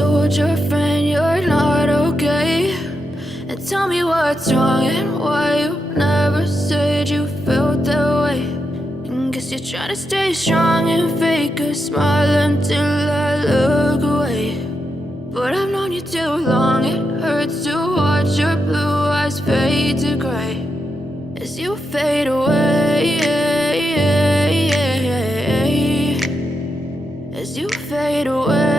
told your friend you're not okay? And tell me what's wrong and why you never said you felt that way. And guess you're trying to stay strong and fake a smile until I look away. But I've known you too long, it hurts to watch your blue eyes fade to gray as you fade away, as you fade away.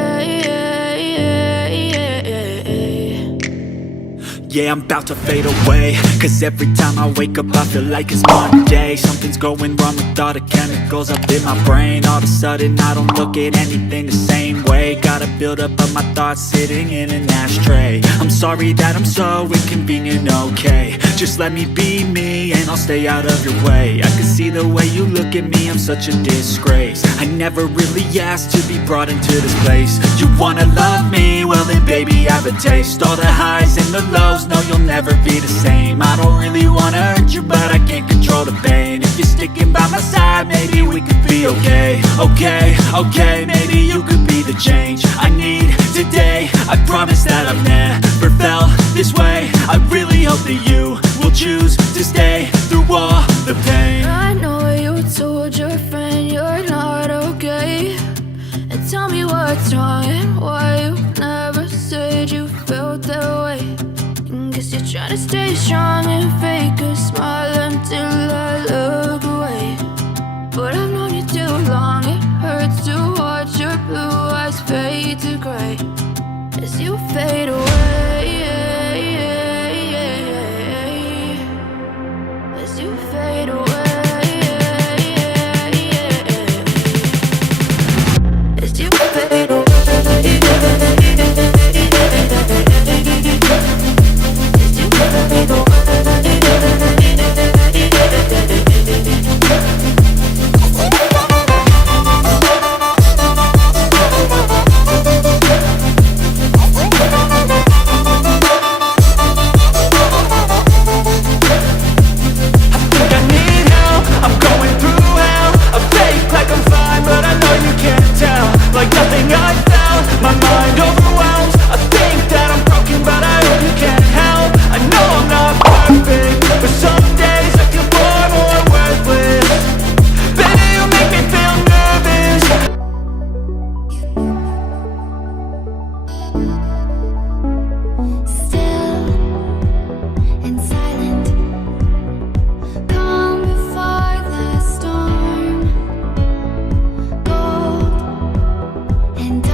Yeah, I'm about to fade away, cause every time I wake up I feel like it's Monday. Something's going wrong with all the chemicals up in my brain. All of a sudden I don't look at anything the same way. Got a buildup of my thoughts sitting in an ashtray. I'm sorry that I'm so inconvenient, okay? Just let me be me and I'll stay out of your way. I can see the way you look at me, I'm such a disgrace. I never really asked to be brought into this place. You wanna love me? Well then baby I have a taste. All the highs and the lows, no you'll never be the same. I don't really wanna hurt you but I can't control the pain. If you're sticking by my side maybe we could be okay. Okay, maybe you could be the change I need today. I promise that I've never felt this way. I really hope that you will choose to stay through all the pain. I know you told your friend you're not okay. And tell me what's wrong and why you never said you felt that way. And guess you're trying to stay strong and fake a smile until I look away. But I've known you too long, it hurts to watch your blue eyes fade to gray as you fade away, as you fade away, as you fade away. And